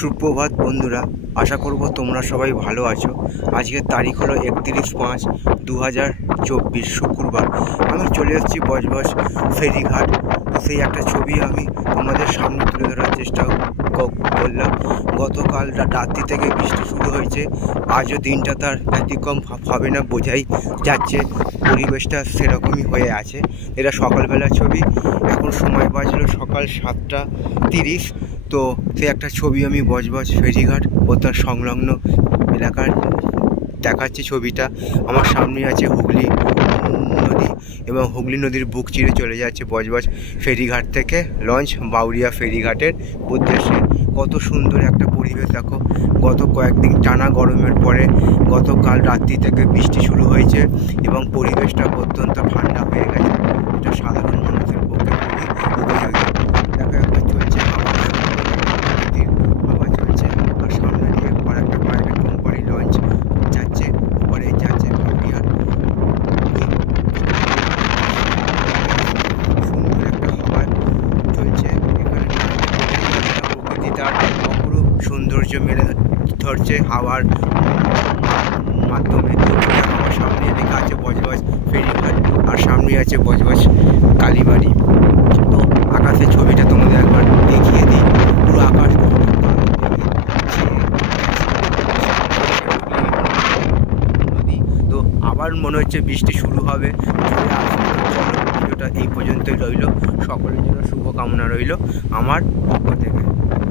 সুপ্রভাত বন্ধুরা, আশা করব তোমরা সবাই ভালো আছো। আজকের তারিখ হলো 31/5/2024 শুক্রবার। আমি চলে এসেছি বজবজ ফেরিঘাট। সেই একটা ছবি আমি তোমাদের সামনে তুলে ধরার চেষ্টা করলাম। গতকাল রাত্রি থেকে বৃষ্টি শুরু হয়েছে, আজও দিনটা তার ব্যতিক্রম হবে না বোঝাই যাচ্ছে। পরিবেশটা সেরকমই হয়ে আছে। এটা সকালবেলার ছবি। এখন সময় বাজলো সকাল 7:30। তো সে একটা ছবি আমি বজবজ ফেরিঘাট ও তার সংলগ্ন এলাকার দেখাচ্ছি। ছবিটা আমার সামনে আছে হুগলি নদী, এবং হুগলি নদীর বুক চিরে চলে যাচ্ছে বজবজ ফেরিঘাট থেকে লঞ্চ বাউরিয়া ফেরিঘাটের উদ্দেশ্যে। কত সুন্দর একটা পরিবেশ দেখো। গত কয়েকদিন টানা গরমের পরে গতকাল রাত্রি থেকে বৃষ্টি শুরু হয়েছে এবং পরিবেশটা অত্যন্ত ঠান্ডা হয়ে গেছে। এটা সাধারণ মানুষের পক্ষে খুবই উপযোগী। দেখো একবার চলছে হাওয়া চলছে, আর সামনে দিয়ে আর একটা প্রাইভেট কোম্পানি লঞ্চ যাচ্ছে, উপরে যাচ্ছে বাউরিয়ার। সুন্দর একটা হাওয়া চলছে এখানে। প্রকৃতি তার অপরূপ সৌন্দর্য মেলে ধরছে হাওয়ার মাধ্যমে। আমার সামনে লেখা আছে বজবজ ফেরিঘাট, আর সামনে আছে বজবজ কালীবাড়ি। তো আকাশের ছবিটা তোমাদের একবার দেখিয়ে দিই। পুরো আকাশ নদী। তো আবার মনে হচ্ছে বৃষ্টি শুরু হবে, চলে আসবে। ভিডিওটা এই পর্যন্তই রইল। সকলের জন্য শুভকামনা রইল আমার পক্ষ থেকে।